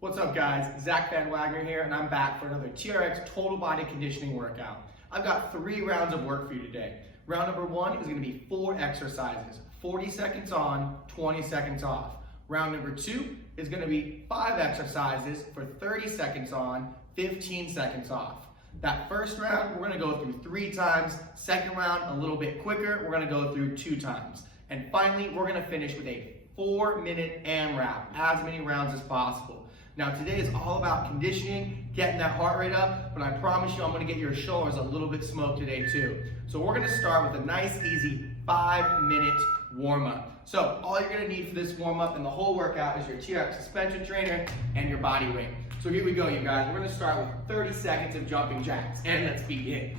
What's up guys, Zack here and I'm back for another TRX total body conditioning workout. I've got 3 rounds of work for you today. Round number 1 is going to be 4 exercises, 40 seconds on, 20 seconds off. Round number 2 is going to be 5 exercises for 30 seconds on, 15 seconds off. That first round, we're going to go through 3 times. Second round, a little bit quicker, we're going to go through 2 times. And finally, we're going to finish with a 4-minute AMRAP, as many rounds as possible. Now today is all about conditioning, getting that heart rate up, but I promise you I'm gonna get your shoulders a little bit smoked today too. So we're gonna start with a nice easy 5-minute warm-up. So all you're gonna need for this warm-up and the whole workout is your TRX suspension trainer and your body weight. So here we go, you guys. We're gonna start with 30 seconds of jumping jacks, and let's begin.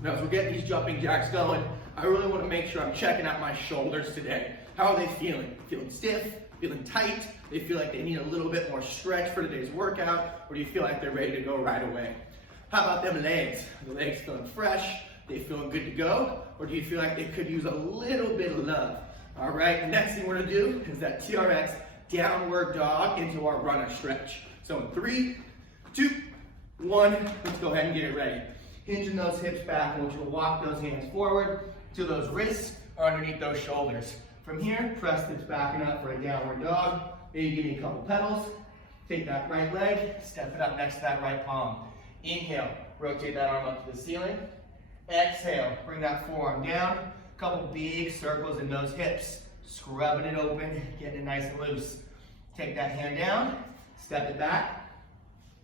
Now as we're getting these jumping jacks going, I really wanna make sure I'm checking out my shoulders today. How are they feeling? Feeling stiff? Feeling tight? They feel like they need a little bit more stretch for today's workout, or do you feel like they're ready to go right away? How about them legs? Are the legs feeling fresh? They feeling good to go? Or do you feel like they could use a little bit of love? All right, the next thing we're gonna do is that TRX downward dog into our runner stretch. So in 3, 2, 1, let's go ahead and get it ready. Hinging those hips back, I want you to walk those hands forward till those wrists are underneath those shoulders. From here, press hips back and up for a downward dog. Maybe give me a couple pedals. Take that right leg, step it up next to that right palm. Inhale, rotate that arm up to the ceiling. Exhale, bring that forearm down. Couple big circles in those hips. Scrubbing it open, getting it nice and loose. Take that hand down, step it back.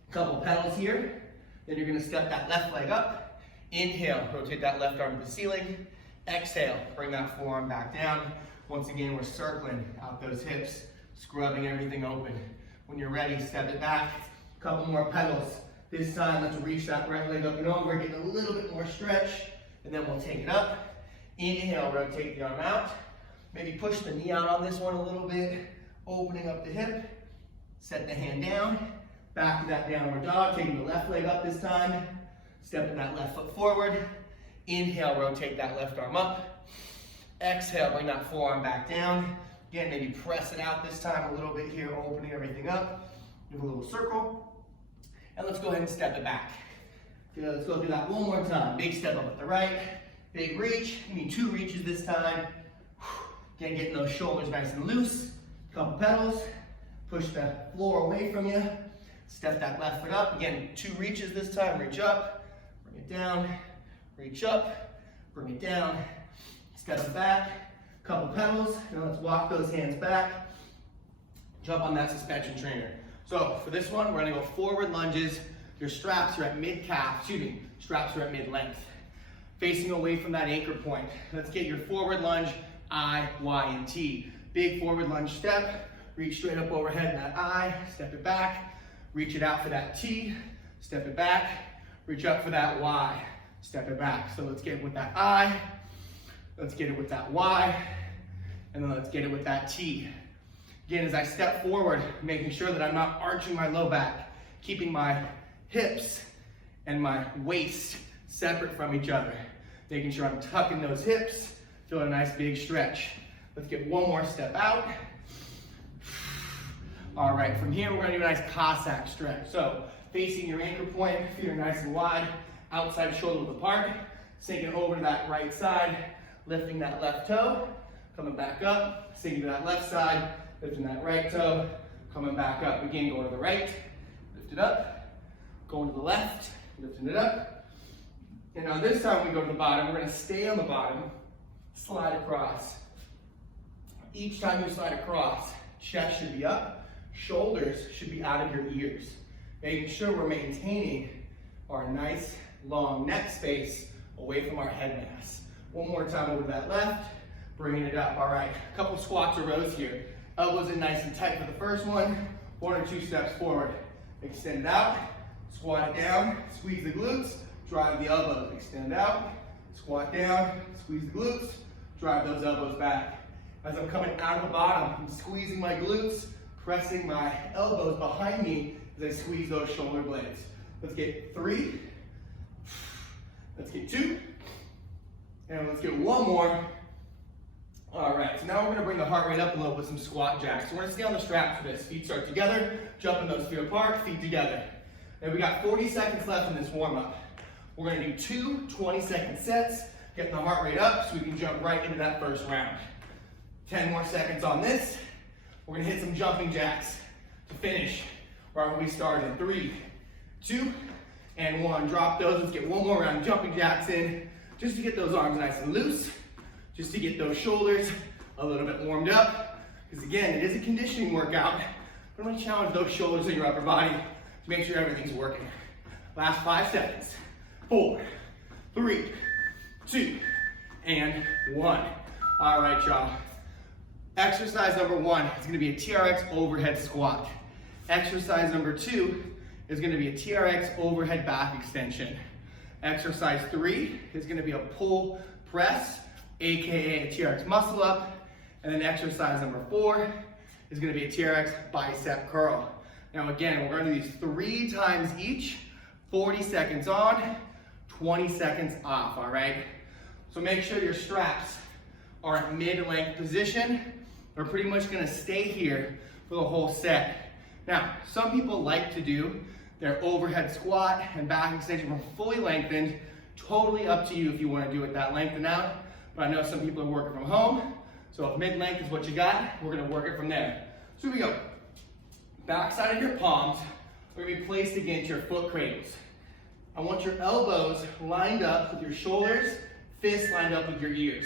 Couple pedals here. Then you're gonna step that left leg up. Inhale, rotate that left arm to the ceiling. Exhale, bring that forearm back down. Once again, we're circling out those hips, scrubbing everything open. When you're ready, step it back. A couple more pedals. This time, let's reach that right leg up and over, get a little bit more stretch, and then we'll take it up. Inhale, rotate the arm out. Maybe push the knee out on this one a little bit, opening up the hip. Set the hand down, back to that downward dog, taking the left leg up this time. Stepping that left foot forward. Inhale, rotate that left arm up. Exhale, bring that forearm back down. Again, maybe press it out this time a little bit here, opening everything up. Do a little circle. And let's go ahead and step it back. Good, let's go do that one more time. Big step up at the right. Big reach. You need 2 reaches this time. Again, getting those shoulders nice and loose. Couple pedals. Push the floor away from you. Step that left foot up. Again, 2 reaches this time. Reach up. Bring it down. Reach up. Bring it down. Step it back, couple pedals, now let's walk those hands back, jump on that suspension trainer. So for this one, we're gonna go forward lunges. Your straps are at mid-calf, straps are at mid-length. Facing away from that anchor point. Let's get your forward lunge, I, Y, and T. Big forward lunge step, reach straight up overhead in that I, step it back, reach it out for that T, step it back, reach up for that Y, step it back. So let's get it with that I, let's get it with that Y, and then let's get it with that T. Again, as I step forward, making sure that I'm not arching my low back, keeping my hips and my waist separate from each other. Making sure I'm tucking those hips, feel a nice big stretch. Let's get one more step out. All right, from here, we're gonna do a nice Cossack stretch. So, facing your anchor point, feet are nice and wide, outside shoulder width apart, sinking over to that right side, lifting that left toe, coming back up, sinking to that left side, lifting that right toe, coming back up. Again, going to the right, lift it up, going to the left, lifting it up. And now this time we go to the bottom, we're gonna stay on the bottom, slide across. Each time you slide across, chest should be up, shoulders should be out of your ears. Making sure we're maintaining our nice long neck space away from our head mass. One more time over to that left, bringing it up. All right, a couple squats or rows here. Elbows in nice and tight for the first one. 1 or 2 steps forward. Extend it out, squat it down, squeeze the glutes, drive the elbows. Extend out, squat down, squeeze the glutes, drive those elbows back. As I'm coming out of the bottom, I'm squeezing my glutes, pressing my elbows behind me as I squeeze those shoulder blades. Let's get 3, let's get 2, and let's get one more. All right, so now we're gonna bring the heart rate up a little with some squat jacks. So we're gonna stay on the straps for this. Feet start together, jumping those feet apart, feet together. And we got 40 seconds left in this warm-up. We're gonna do 2 20-second sets, getting the heart rate up so we can jump right into that first round. 10 more seconds on this. We're gonna hit some jumping jacks to finish right where we started. 3, 2, and 1. Drop those. Let's get one more round of jumping jacks in, just to get those arms nice and loose, just to get those shoulders a little bit warmed up. Because again, it is a conditioning workout. I'm gonna challenge those shoulders in your upper body to make sure everything's working. Last 5 seconds. 4, 3, 2, and 1. All right, y'all. Exercise number 1 is gonna be a TRX overhead squat. Exercise number 2 is gonna be a TRX overhead back extension. Exercise 3 is gonna be a pull press, AKA a TRX muscle up. And then exercise number 4 is gonna be a TRX bicep curl. Now again, we're gonna do these 3 times each, 40 seconds on, 20 seconds off, all right? So make sure your straps are at mid-length position. They're pretty much gonna stay here for the whole set. Now, some people like to do their overhead squat and back extension from fully lengthened. Totally up to you if you wanna do it that lengthened out. But I know some people are working from home. So if mid-length is what you got, we're gonna work it from there. So here we go. Backside of your palms are gonna be placed against your foot cradles. I want your elbows lined up with your shoulders, fists lined up with your ears.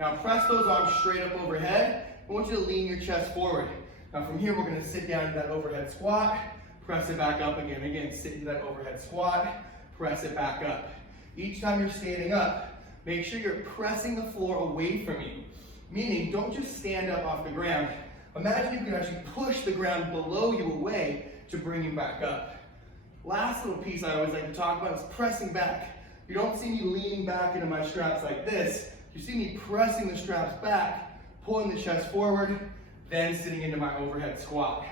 Now press those arms straight up overhead. I want you to lean your chest forward. Now from here, we're gonna sit down into that overhead squat, press it back up again. Again, sit into that overhead squat, press it back up. Each time you're standing up, make sure you're pressing the floor away from you. Meaning, don't just stand up off the ground. Imagine you can actually push the ground below you away to bring you back up. Last little piece I always like to talk about is pressing back. You don't see me leaning back into my straps like this. You see me pressing the straps back, pulling the chest forward, then sitting into my overhead squat.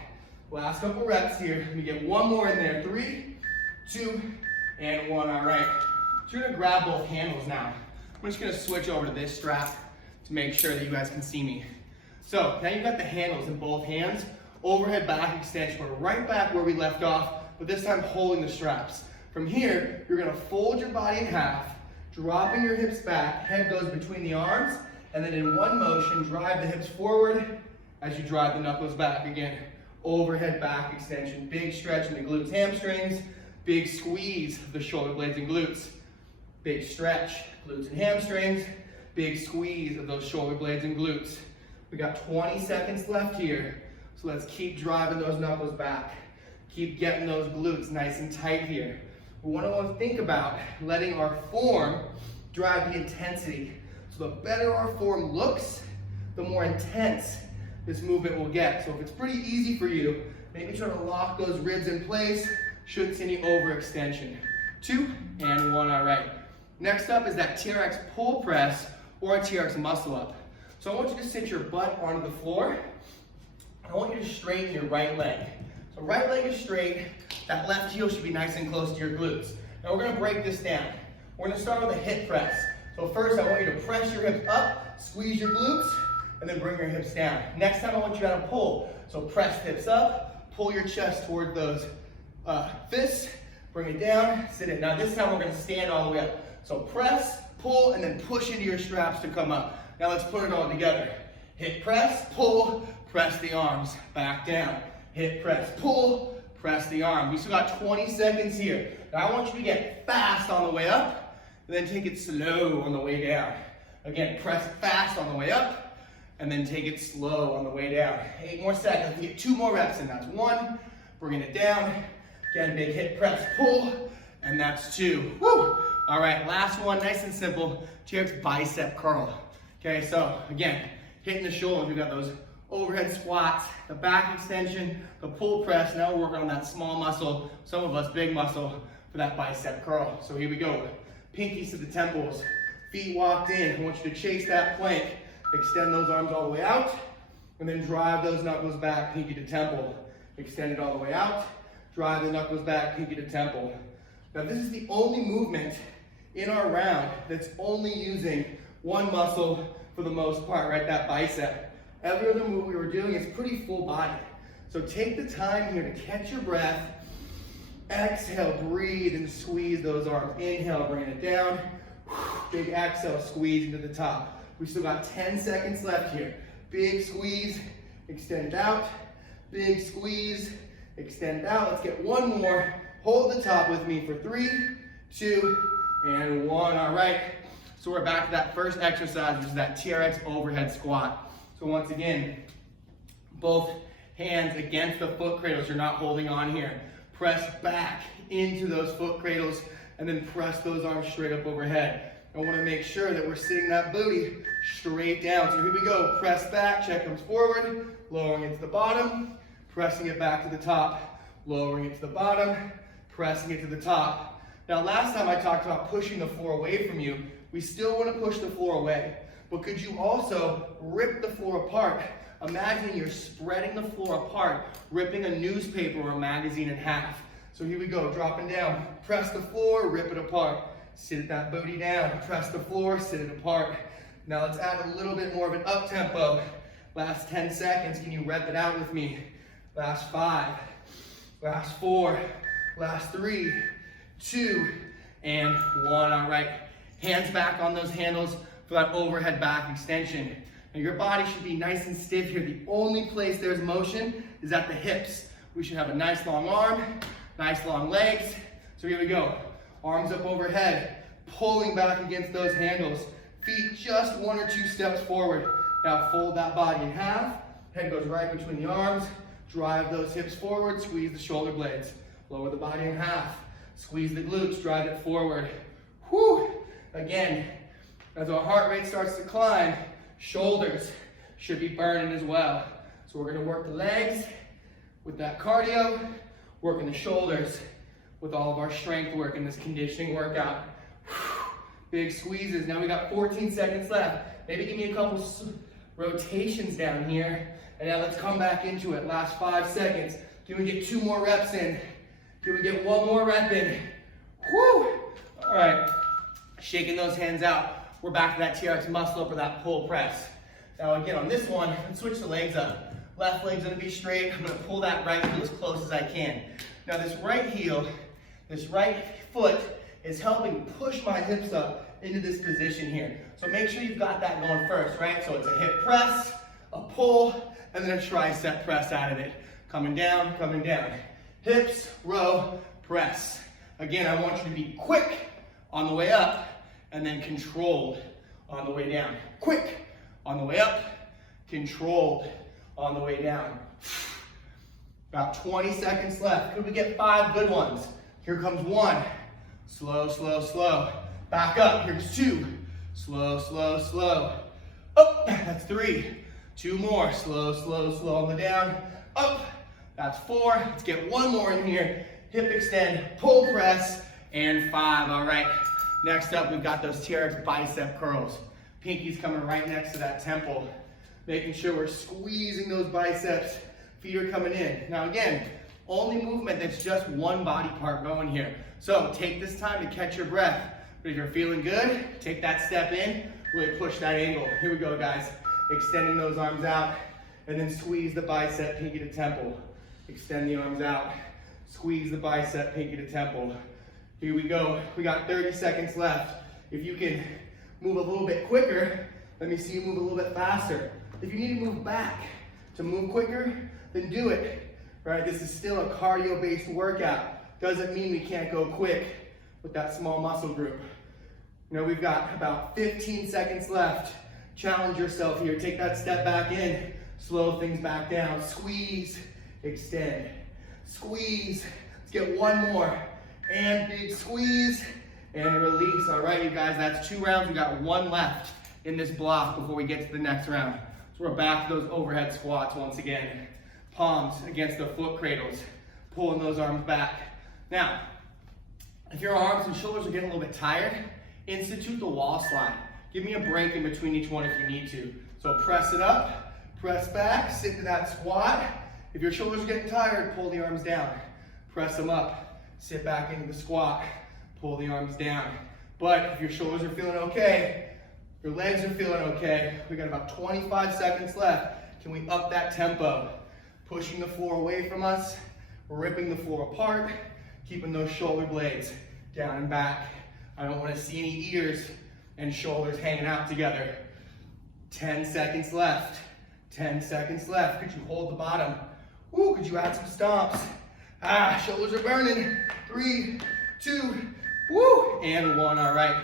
Last couple reps here. Let me get one more in there. 3, 2, and 1. All right. So you're gonna grab both handles now. I'm just gonna switch over to this strap to make sure that you guys can see me. So now you've got the handles in both hands. Overhead back extension. We're right back where we left off, but this time holding the straps. From here, you're gonna fold your body in half, dropping your hips back, head goes between the arms, and then in one motion, drive the hips forward as you drive the knuckles back again. Overhead back extension, big stretch in the glutes, hamstrings, big squeeze of the shoulder blades and glutes. Big stretch, glutes and hamstrings, big squeeze of those shoulder blades and glutes. We got 20 seconds left here, so let's keep driving those knuckles back. Keep getting those glutes nice and tight here. We want to think about letting our form drive the intensity. So the better our form looks, the more intense this movement will get. So if it's pretty easy for you, maybe try to lock those ribs in place. Shouldn't see any overextension. 2 and 1, all right. Next up is that TRX pull press or a TRX muscle up. So I want you to sit your butt onto the floor. I want you to straighten your right leg. So right leg is straight, that left heel should be nice and close to your glutes. Now we're gonna break this down. We're gonna start with a hip press. So first I want you to press your hips up, squeeze your glutes, and then bring your hips down. Next time I want you to pull. So press hips up, pull your chest toward those fists, bring it down, sit it. Now this time we're gonna stand all the way up. So press, pull, and then push into your straps to come up. Now let's put it all together. Hip press, pull, press the arms, back down. Hip press, pull, press the arm. We still got 20 seconds here. Now I want you to get fast on the way up, and then take it slow on the way down. Again, press fast on the way up, and then take it slow on the way down. 8 more seconds. Let's get 2 more reps in. That's 1, bringing it down. Again, big hip press, pull, and that's 2. Woo! All right, last one, nice and simple, TRX Bicep Curl. Okay, so again, hitting the shoulders, we've got those overhead squats, the back extension, the pull press. Now we're working on that small muscle, some of us big muscle for that bicep curl. So here we go. Pinkies to the temples, feet walked in. I want you to chase that plank, extend those arms all the way out, and then drive those knuckles back, pinky to temple. Extend it all the way out, drive the knuckles back, pinky to temple. Now this is the only movement in our round that's only using one muscle for the most part, right? That bicep. Every other move we were doing is pretty full body. So take the time here to catch your breath. Exhale, breathe and squeeze those arms. Inhale, bring it down. Big exhale, squeeze into the top. We still got 10 seconds left here. Big squeeze, extend it out. Big squeeze, extend it out. Let's get one more. Hold the top with me for 3, 2, and 1. All right. So we're back to that first exercise, which is that TRX Overhead Squat. So once again, both hands against the foot cradles. You're not holding on here. Press back into those foot cradles and then press those arms straight up overhead. I want to make sure that we're sitting that booty straight down. So here we go. Press back, check comes forward, lowering it to the bottom, pressing it back to the top, lowering it to the bottom, pressing it to the top. Now last time I talked about pushing the floor away from you. We still want to push the floor away, but could you also rip the floor apart? Imagine you're spreading the floor apart, ripping a newspaper or a magazine in half. So here we go, dropping down. Press the floor, rip it apart. Sit that booty down. Press the floor, sit it apart. Now let's add a little bit more of an up tempo. Last 10 seconds, can you rep it out with me? Last 5, last 4, last 3, 2, and 1. All right, hands back on those handles for that overhead back extension. Now your body should be nice and stiff here. The only place there's motion is at the hips. We should have a nice long arm, nice long legs. So here we go. Arms up overhead, pulling back against those handles. Feet just 1 or 2 steps forward. Now fold that body in half. Head goes right between the arms. Drive those hips forward, squeeze the shoulder blades. Lower the body in half. Squeeze the glutes, drive it forward. Whew. Again, as our heart rate starts to climb, shoulders should be burning as well. So we're gonna work the legs with that cardio, working the shoulders with all of our strength work in this conditioning workout. Big squeezes. Now we got 14 seconds left. Maybe give me a couple rotations down here. And now let's come back into it. Last 5 seconds. Can we get 2 more reps in? Can we get 1 more rep in? Woo! All right, shaking those hands out. We're back to that TRX muscle up or that pull press. Now again, on this one, let's switch the legs up. Left leg's gonna be straight. I'm gonna pull that right heel as close as I can. Now this right heel, this right foot is helping push my hips up into this position here. So make sure you've got that going first, right? So it's a hip press, a pull, and then a tricep press out of it. Coming down, coming down. Hips, row, press. Again, I want you to be quick on the way up and then controlled on the way down. Quick on the way up, controlled on the way down. About 20 seconds left. Could we get 5 good ones? Here comes 1. Slow, slow, slow. Back up. Here's 2. Slow, slow, slow. Up. That's 3. 2 more. Slow, slow, slow on the down. Up. That's 4. Let's get 1 more in here. Hip extend, pull press, and 5. All right. Next up, we've got those TRX Bicep Curls. Pinky's coming right next to that temple. Making sure we're squeezing those biceps. Feet are coming in. Now again, only movement that's just one body part going here. So take this time to catch your breath. But if you're feeling good, take that step in, really push that angle. Here we go, guys. Extending those arms out, and then squeeze the bicep, pinky to temple. Extend the arms out, squeeze the bicep, pinky to temple. Here we go. We got 30 seconds left. If you can move a little bit quicker, let me see you move a little bit faster. If you need to move back to move quicker, then do it, right? This is still a cardio-based workout. Doesn't mean we can't go quick with that small muscle group. You know, we've got about 15 seconds left. Challenge yourself here. Take that step back in. Slow things back down. Squeeze, extend. Squeeze. Let's get 1 more. And big squeeze and release. All right, you guys, that's 2 rounds. We got 1 left in this block before we get to the next round. So we're back to those overhead squats once again. Palms against the foot cradles, pulling those arms back. Now, if your arms and shoulders are getting a little bit tired, institute the wall slide. Give me a break in between each one if you need to. So press it up, press back, sit to that squat. If your shoulders are getting tired, pull the arms down. Press them up, sit back into the squat, pull the arms down. But if your shoulders are feeling okay, Your legs are feeling okay. We got about 25 seconds left. Can we up that tempo? Pushing the floor away from us, ripping the floor apart, keeping those shoulder blades down and back. I don't want to see any ears and shoulders hanging out together. 10 seconds left. 10 seconds left. Could you hold the bottom? Ooh, could you add some stomps? Shoulders are burning. 3, 2, woo, and 1. All right.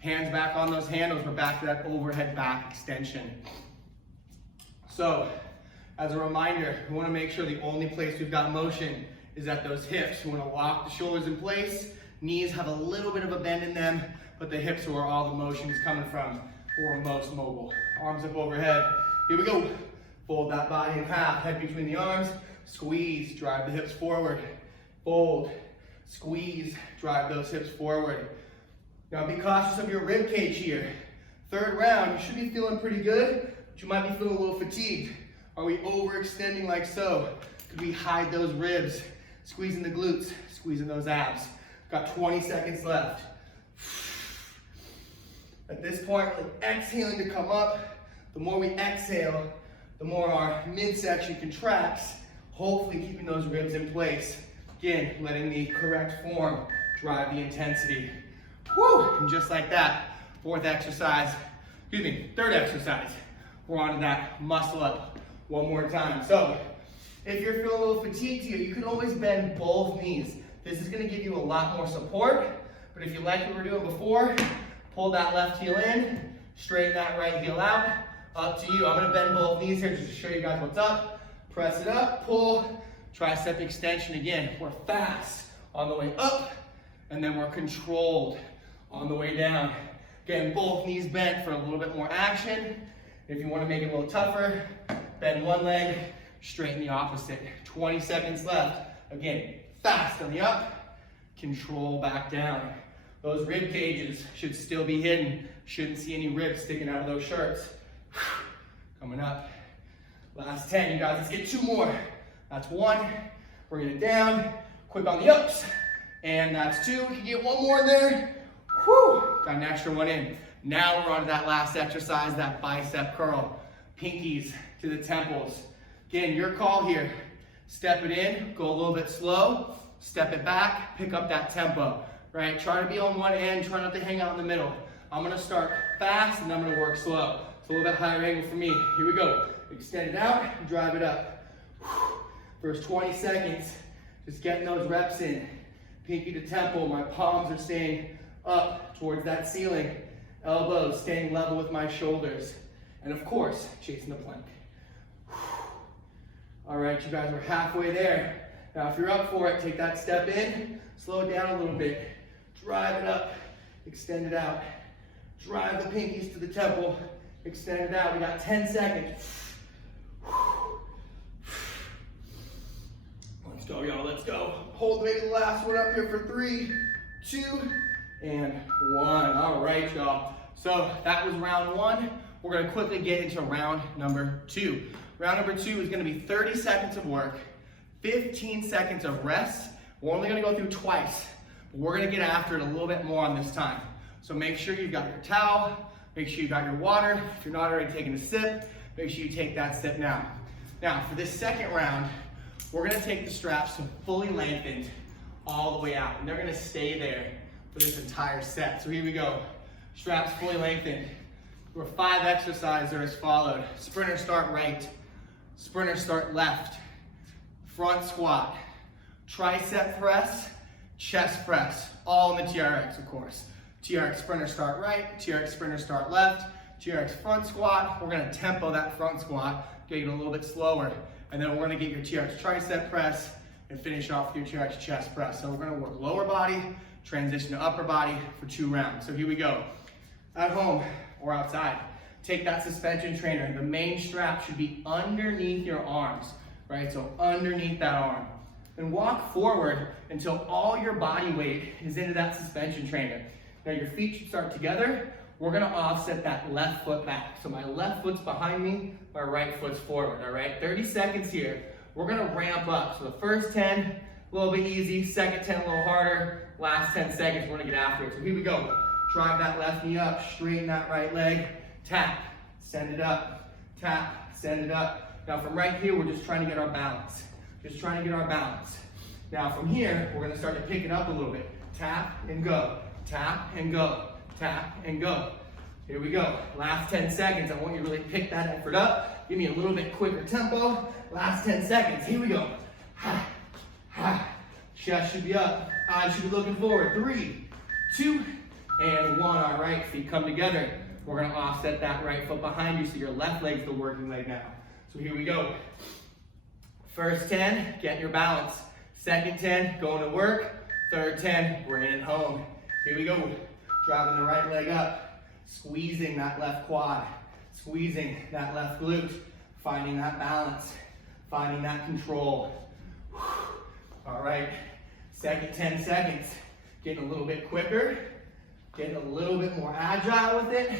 Hands back on those handles. We're back to that overhead back extension. So, as a reminder, we want to make sure the only place we've got motion is at those hips. We want to lock the shoulders in place. Knees have a little bit of a bend in them, but the hips are where all the motion is coming from. We're most mobile. Arms up overhead. Here we go. Fold that body in half. Head between the arms. Squeeze. Drive the hips forward. Fold. Squeeze. Drive those hips forward. Now be cautious of your rib cage here. Third round, you should be feeling pretty good, but you might be feeling a little fatigued. Are we overextending like so? Could we hide those ribs? Squeezing the glutes, squeezing those abs. Got 20 seconds left. At this point, we're exhaling to come up. The more we exhale, the more our midsection contracts, hopefully keeping those ribs in place. Again, letting the correct form drive the intensity. Woo! And just like that, third exercise, we're on to that muscle up one more time. So, if you're feeling a little fatigued here, you can always bend both knees. This is gonna give you a lot more support, but if you like what we were doing before, pull that left heel in, straighten that right heel out, up to you. I'm gonna bend both knees here just to show you guys what's up. Press it up, pull, tricep extension again. We're fast on the way up, and then we're controlled on the way down. Again, both knees bent for a little bit more action. If you want to make it a little tougher, bend one leg, straighten the opposite. 20 seconds left. Again, fast on the up, control back down. Those rib cages should still be hidden. Shouldn't see any ribs sticking out of those shirts. Coming up. Last 10, you guys. Let's get 2 more. That's 1. Bring it down. Quick on the ups. And that's 2. We can get 1 more in there. Whew, got an extra 1 in. Now we're on to that last exercise, that bicep curl. Pinkies to the temples. Again, your call here. Step it in, go a little bit slow, step it back, pick up that tempo, right? Try to be on one end, try not to hang out in the middle. I'm gonna start fast and I'm gonna work slow. It's a little bit higher angle for me. Here we go. Extend it out, drive it up. First 20 seconds, just getting those reps in. Pinky to temple, my palms are staying up towards that ceiling. Elbows staying level with my shoulders. And of course, chasing the plank. All right, you guys are halfway there. Now, if you're up for it, take that step in, slow it down a little bit. Drive it up, extend it out. Drive the pinkies to the temple, extend it out. We got 10 seconds. Let's go, y'all, let's go. Hold maybe the last one up here for 3, 2, and 1. All right, y'all. So that was round 1. We're gonna quickly get into round number 2. Round number 2 is gonna be 30 seconds of work, 15 seconds of rest. We're only gonna go through twice, but we're gonna get after it a little bit more on this time. So make sure you've got your towel, make sure you've got your water. If you're not already taking a sip, make sure you take that sip now. Now, for this second round, we're gonna take the straps to fully lengthened all the way out, and they're gonna stay there for this entire set. So here we go. Straps fully lengthened. There are 5 exercises as followed. Sprinter start right, sprinter start left, front squat, tricep press, chest press, all in the TRX, of course. TRX Sprinter Start right, TRX Sprinter Start left, TRX Front Squat. We're gonna tempo that front squat, get it a little bit slower, and then we're gonna get your TRX Tricep Press and finish off with your TRX Chest Press. So we're gonna work lower body, transition to upper body for 2 rounds. So here we go. At home or outside, take that suspension trainer. The main strap should be underneath your arms, right? So underneath that arm. And walk forward until all your body weight is into that suspension trainer. Now your feet should start together. We're gonna offset that left foot back. So my left foot's behind me, my right foot's forward, all right? 30 seconds here. We're gonna ramp up. So the first 10, a little bit easy. Second 10, a little harder. Last 10 seconds, we're gonna get after it. So here we go. Drive that left knee up, straighten that right leg. tap, send it up, tap, send it up. Now from right here, we're just trying to get our balance. Just trying to get our balance. Now from here, we're gonna start to pick it up a little bit. Tap and go, tap and go, tap and go. Here we go. Last 10 seconds. I want you to really pick that effort up. Give me a little bit quicker tempo. Last 10 seconds. Here we go. Ha, ha. Chest should be up. Eyes should be looking forward. 3, 2, and 1. All right, feet come together. We're gonna offset that right foot behind you so your left leg's the working leg now. So here we go. First 10, get your balance. Second 10, going to work. Third 10, bringing it home. Here we go. Driving the right leg up. Squeezing that left quad, squeezing that left glute, finding that balance, finding that control. All right, second 10 seconds, getting a little bit quicker, getting a little bit more agile with it,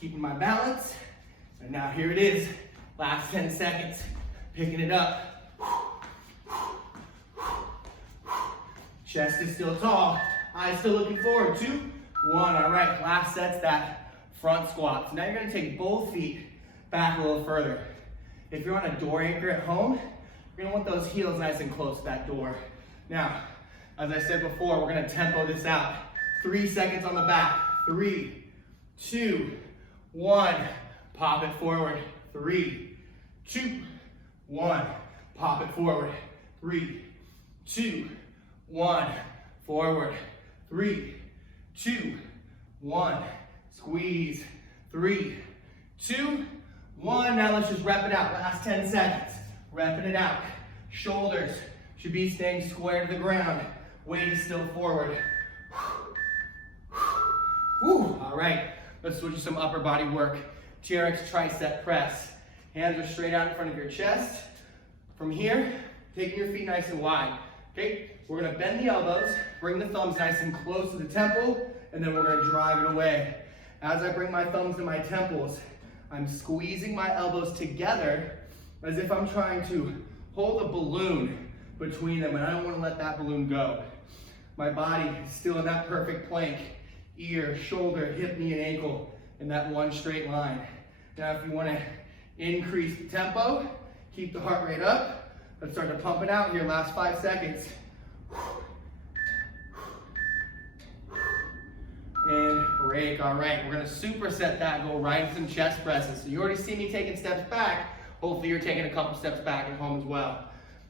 keeping my balance. And now here it is, last 10 seconds, picking it up. Chest is still tall, eyes still looking forward. 2, 1, all right, last set's that front squat. So now you're gonna take both feet back a little further. If you're on a door anchor at home, you're gonna want those heels nice and close to that door. Now, as I said before, we're gonna tempo this out. 3 seconds on the back. 3, 2, 1, pop it forward. 3, 2, 1, pop it forward. 3, 2, 1, forward. 3, 2, 1, squeeze. 3, 2, 1. Now let's just rep it out. Last 10 seconds. Repping it out. Shoulders should be staying square to the ground. Weight is still forward. Whew. All right, let's switch to some upper body work. TRX Tricep Press. Hands are straight out in front of your chest. From here, taking your feet nice and wide. Okay, we're gonna bend the elbows, bring the thumbs nice and close to the temple, and then we're gonna drive it away. As I bring my thumbs to my temples, I'm squeezing my elbows together as if I'm trying to hold a balloon between them, and I don't wanna let that balloon go. My body is still in that perfect plank. Ear, shoulder, hip, knee, and ankle in that one straight line. Now if you wanna increase the tempo, keep the heart rate up, let's start to pump it out here, last 5 seconds. And break, all right. We're gonna superset that, go right into some chest presses. So you already see me taking steps back. Hopefully you're taking a couple steps back at home as well.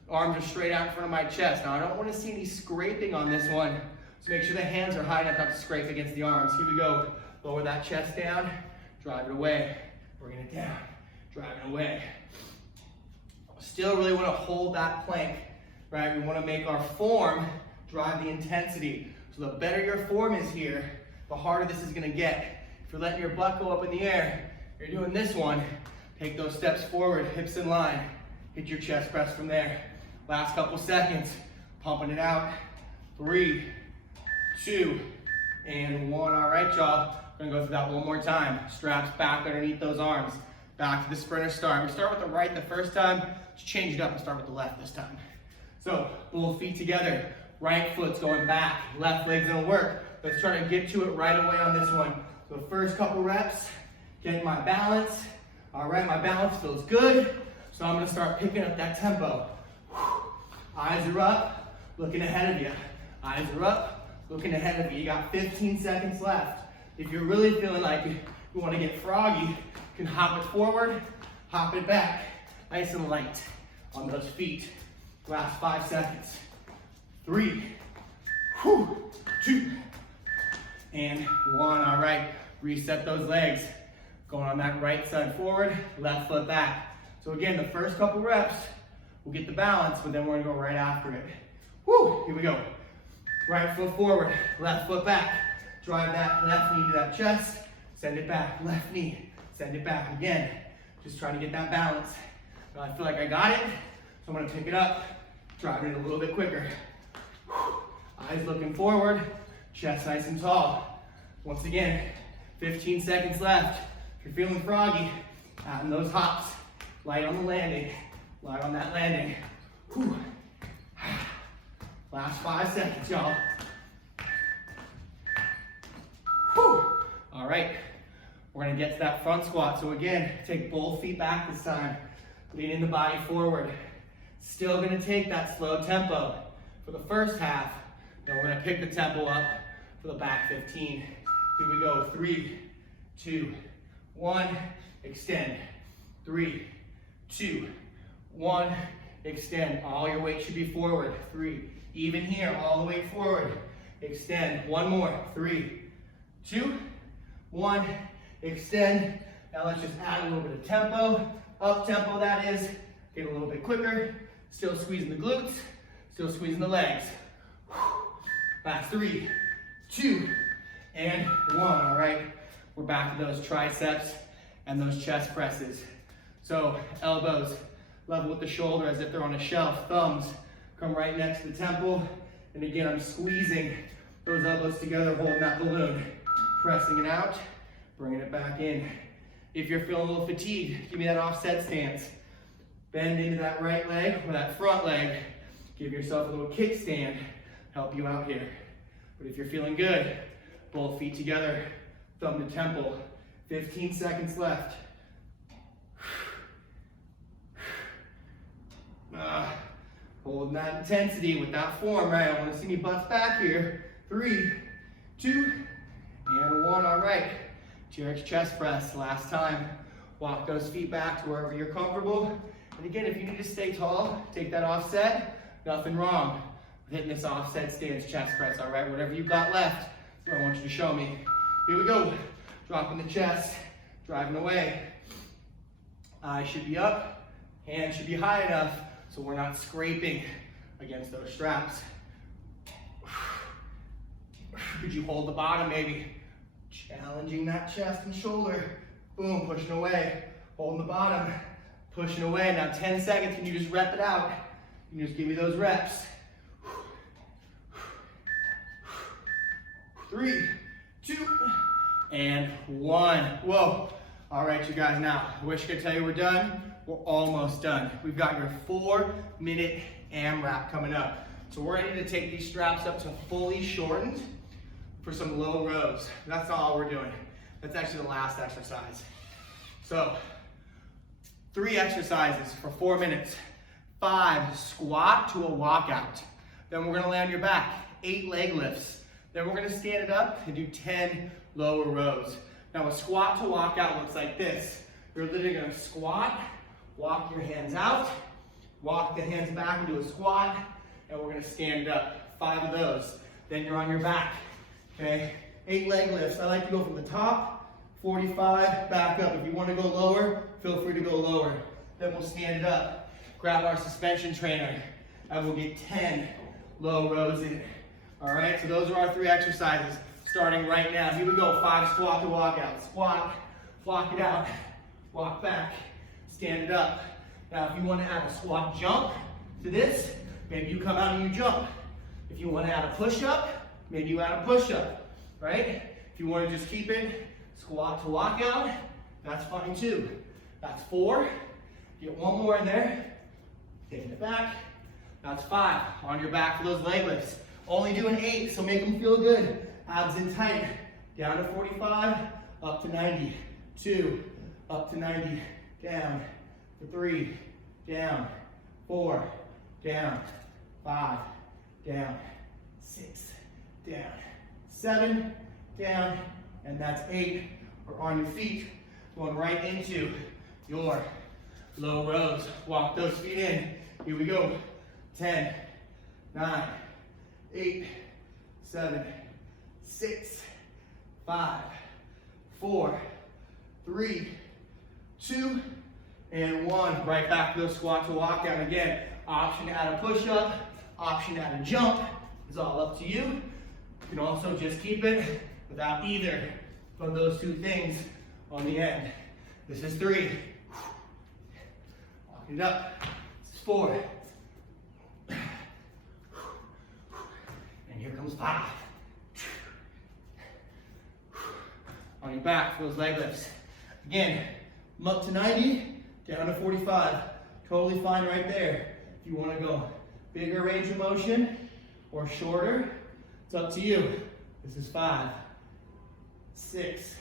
Arms are straight out in front of my chest. Now I don't wanna see any scraping on this one. So make sure the hands are high enough not to scrape against the arms. Here we go. Lower that chest down, drive it away. Bring it down, drive it away. Still really wanna hold that plank, right? We wanna make our form drive the intensity. So the better your form is here, the harder this is gonna get. If you're letting your butt go up in the air, you're doing this one, take those steps forward, hips in line, hit your chest press from there. Last couple seconds, pumping it out. 3, 2, and 1. All right, y'all. We're gonna go through that one more time. Straps back underneath those arms. Back to the sprinter start. We start with the right the first time. Let's change it up and start with the left this time. So, both feet together. Right foot's going back. Left leg's gonna work. Let's try to get to it right away on this one. So first couple reps, getting my balance. All right, my balance feels good. So I'm gonna start picking up that tempo. Eyes are up, looking ahead of you. Eyes are up, looking ahead of you. You got 15 seconds left. If you're really feeling like you wanna get froggy, you can hop it forward, hop it back. Nice and light on those feet. Last 5 seconds. 3, 2, and 1. All right, reset those legs. Going on that right side forward, left foot back. So again, the first couple reps, we'll get the balance, but then we're gonna go right after it. Woo, here we go. Right foot forward, left foot back. Drive that left knee to that chest, send it back. Left knee, send it back. Again, just trying to get that balance. So I feel like I got it, so I'm gonna pick it up, drive it a little bit quicker. Eyes looking forward, chest nice and tall. Once again, 15 seconds left. If you're feeling froggy, add in those hops. Light on the landing, light on that landing. Whew. Last 5 seconds, y'all. Whew. All right, we're gonna gonna get to that front squat. So again, take both feet back this time, leaning the body forward. Still gonna take that slow tempo for the first half, then we're gonna pick the tempo up for the back 15. Here we go, 3, 2, 1, extend. 3, 2, 1, extend. All your weight should be forward. 3, even here, all the way forward. Extend, one more. 3, 2, 1, extend. Now let's just add a little bit of tempo, up tempo that is. Get a little bit quicker. Still squeezing the glutes, still squeezing the legs. Last 3, 2, and 1, all right? We're back to those triceps and those chest presses. So elbows level with the shoulder as if they're on a shelf. Thumbs come right next to the temple. And again, I'm squeezing those elbows together, holding that balloon. Pressing it out, bringing it back in. If you're feeling a little fatigued, give me that offset stance. Bend into that right leg or that front leg. Give yourself a little kickstand. Help you out here. But if you're feeling good, both feet together, thumb to temple. 15 seconds left. Holding that intensity with that form, right? I want to see me butts back here. 3, 2, and 1. All right. TRX chest press, last time. Walk those feet back to wherever you're comfortable. And again, if you need to stay tall, take that offset. Nothing wrong with hitting this offset stance chest press, all right? Whatever you've got left, that's what I want you to show me. Here we go. Dropping the chest, driving away. Eyes should be up, hands should be high enough so we're not scraping against those straps. Could you hold the bottom maybe? Challenging that chest and shoulder. Boom, pushing away. Holding the bottom, pushing away. Now 10 seconds, can you just rep it out? Can you just give me those reps? 3, 2, and 1. Whoa. All right, you guys, now, I wish I could tell you we're done. We're almost done. We've got your 4-minute AMRAP coming up. So we're ready to take these straps up to fully shortened for some low rows. That's not all we're doing. That's actually the last exercise. So, 3 exercises for 4 minutes. 5 squat to a walkout. Then we're gonna lay on your back. 8 leg lifts. Then we're gonna stand it up and do 10 lower rows. Now a squat to walkout looks like this. You're literally gonna squat, walk your hands out, walk the hands back into a squat, and we're gonna stand it up. 5 of those. Then you're on your back, okay? 8 leg lifts. I like to go from the top, 45, back up. If you wanna go lower, feel free to go lower. Then we'll stand it up. Grab our suspension trainer, and we'll get 10 low rows in. All right, so those are our 3 exercises starting right now. Here we go, 5 squat to walkout. Squat, block it out, walk back, stand it up. Now, if you want to add a squat jump to this, maybe you come out and you jump. If you want to add a push-up, maybe you add a push-up, right? If you want to just keep it squat to walkout, that's fine too. That's 4. Get 1 more in there. Taking it back. That's 5. On your back for those leg lifts. Only doing 8, so make them feel good. Abs in tight. Down to 45, up to 90. 2, up to 90. Down. 3, down. 4, down. 5, down. 6, down. 7, down. And that's 8. We're on your feet. Going right into your low rows. Walk those feet in. Here we go. 10, 9, 8, 7, 6, 5, 4, 3, 2, and 1. Right back to those squat to walkout. Again, option to add a push-up, option to add a jump. It's all up to you. You can also just keep it without either of those 2 things on the end. This is 3. Walk it up. This is 4. And here comes 5. On your back for those leg lifts. Again, I'm up to 90, down to 45. Totally fine right there. If you want to go bigger range of motion or shorter, it's up to you. This is 5, 6,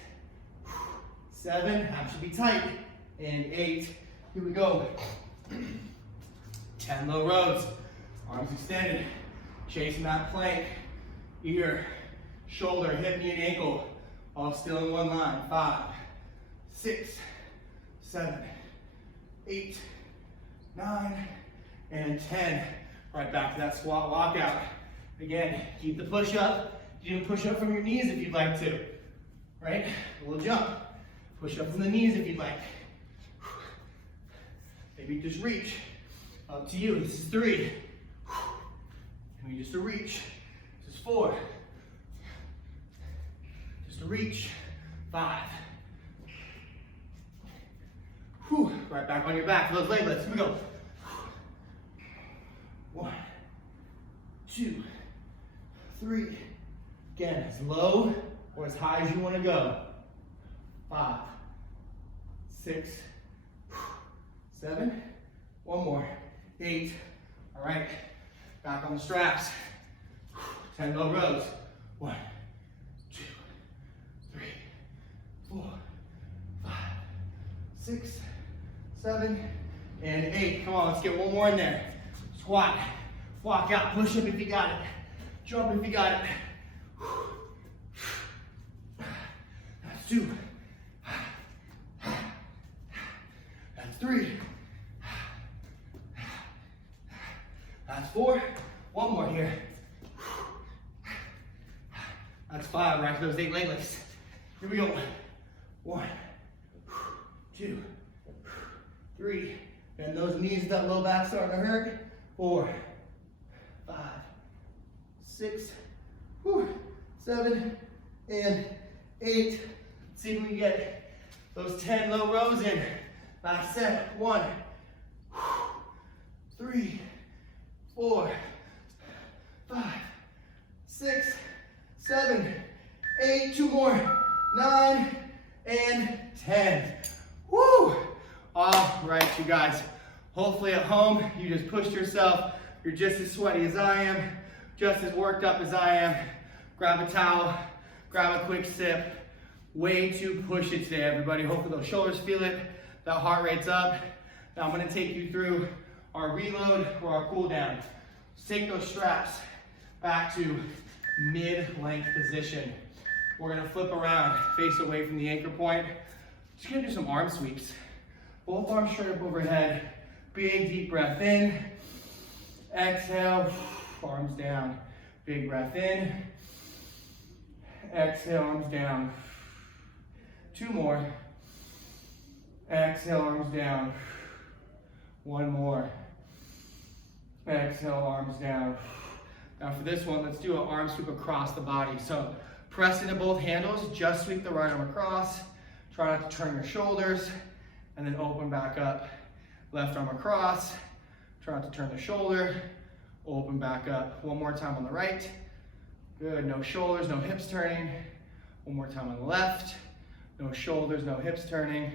7, abs should be tight, and 8, here we go. 10 low rows, arms extended, chasing that plank, ear, shoulder, hip, knee, and ankle, all still in one line. 5, 6, 7, 8, 9, and 10. Right back to that squat walkout. Again, keep the push up. You can push up from your knees if you'd like to. Right? A little jump. Push up from the knees if you'd like. Maybe just reach. Up to you. This is 3. Maybe just a reach. This is 4. Just a reach. 5. Whew. Right back on your back for those leg lifts. Here we go. 1, 2, 3. Again, as low or as high as you want to go. 5, 6, 7. One more. 8. All right. Back on the straps. 10 low rows. 1, 2, 3, 4, 5, 6, 7, and 8. Come on, let's get one more in there. Squat, walk out, push up if you got it. Jump if you got it. That's 2. That's 3. That's 4. One more here. That's 5, right to those 8 leg lifts. Here we go. 1, 2, 3. And those knees, that low back starting to hurt. 4, 5, 6, 7, and 8. Let's see if we can get those 10 low rows in. Last set. 1, 3, 4, 5, 6, 7, 8. 2 more. 9 and 10. Woo! All right, you guys. Hopefully at home, you just pushed yourself. You're just as sweaty as I am, just as worked up as I am. Grab a towel, grab a quick sip. Way to push it today, everybody. Hopefully those shoulders feel it, that heart rate's up. Now I'm gonna take you through our reload or our cool down. Let's take those straps back to mid-length position. We're gonna flip around, face away from the anchor point. Just gonna do some arm sweeps. Both arms straight up overhead. Big deep breath in. Exhale, arms down. Big breath in. Exhale, arms down. 2 more. Exhale, arms down. 1 more. Exhale, arms down. Now for this one, let's do an arm sweep across the body. So press into both handles, just sweep the right arm across. Try not to turn your shoulders, and then open back up. Left arm across. Try not to turn the shoulder. Open back up. One more time on the right. Good, no shoulders, no hips turning. One more time on the left. No shoulders, no hips turning.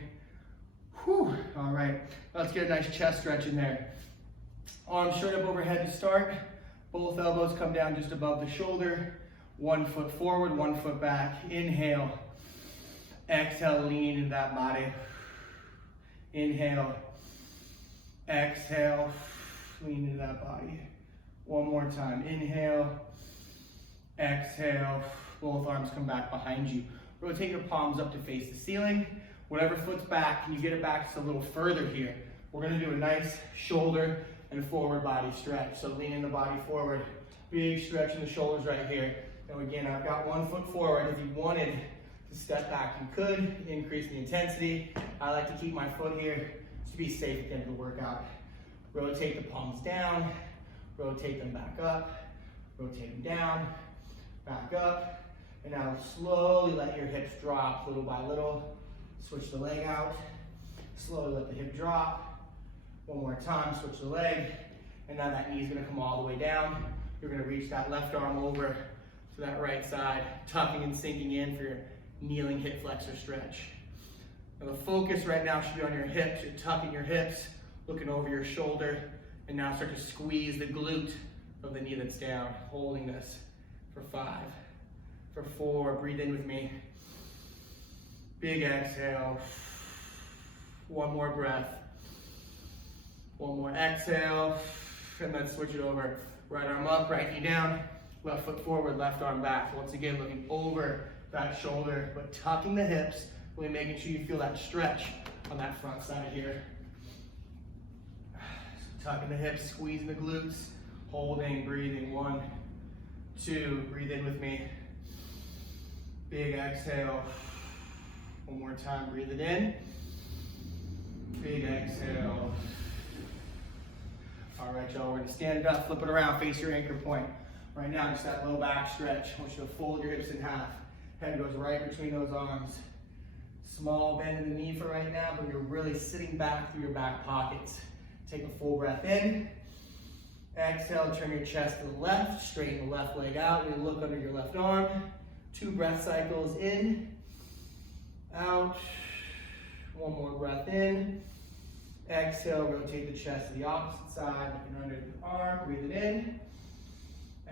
Whew, all right. Let's get a nice chest stretch in there. Arms straight up overhead to start. Both elbows come down just above the shoulder. 1 foot forward, 1 foot back. Inhale. Exhale, lean into that body. Inhale. Exhale, lean into that body. One more time. Inhale. Exhale. Both arms come back behind you. Rotate your palms up to face the ceiling. Whatever foot's back, can you get it back just a little further here? We're gonna do a nice shoulder and forward body stretch. So lean the body forward. Big stretch in the shoulders right here. Now again, I've got 1 foot forward. If you wanted to step back, you could increase the intensity. I like to keep my foot here just to be safe at the end of the workout. Rotate the palms down, rotate them back up, rotate them down, back up, and now slowly let your hips drop little by little. Switch the leg out, slowly let the hip drop. One more time, switch the leg, and now that knee's gonna come all the way down. You're gonna reach that left arm over to that right side, tucking and sinking in for your kneeling hip flexor stretch. Now the focus right now should be on your hips. You're tucking your hips, looking over your shoulder, and now start to squeeze the glute of the knee that's down, holding this for 5, for 4, breathe in with me, Big exhale. One more breath. One more exhale. And then switch it over. Right arm up, right knee down. Left foot forward, left arm back. Once again, looking over that shoulder, but tucking the hips, really making sure you feel that stretch on that front side here. So tucking the hips, squeezing the glutes, holding, breathing. 1, 2, breathe in with me. Big exhale. One more time, breathe it in. Big exhale. All right, y'all, we're gonna stand it up, flip it around, face your anchor point. Right now, just that low back stretch. I want you to fold your hips in half. Head goes right between those arms. Small bend in the knee for right now, but you're really sitting back through your back pockets. Take a full breath in. Exhale, turn your chest to the left, straighten the left leg out. Really look under your left arm. 2 breath cycles in, out. One more breath in. Exhale, rotate the chest to the opposite side, looking under the arm, breathe it in.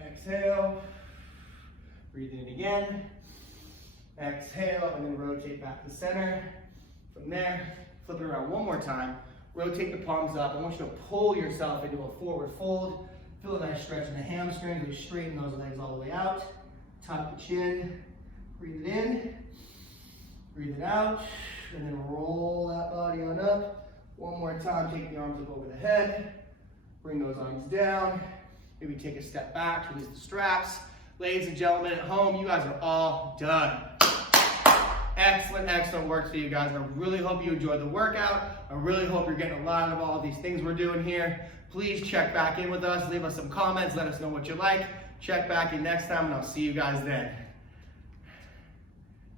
Exhale, breathe in again. Exhale, and then rotate back to center. From there, flip it around one more time. Rotate the palms up. I want you to pull yourself into a forward fold. Feel a nice stretch in the hamstrings. Really straighten those legs all the way out. Tuck the chin. Breathe it in. Breathe it out. And then roll that body on up. One more time. Take the arms up over the head. Bring those arms down. Maybe take a step back, release the straps. Ladies and gentlemen at home, you guys are all done. Excellent, excellent work for you guys. I really hope you enjoyed the workout. I really hope you're getting a lot of all of these things we're doing here. Please check back in with us. Leave us some comments. Let us know what you like. Check back in next time, and I'll see you guys then.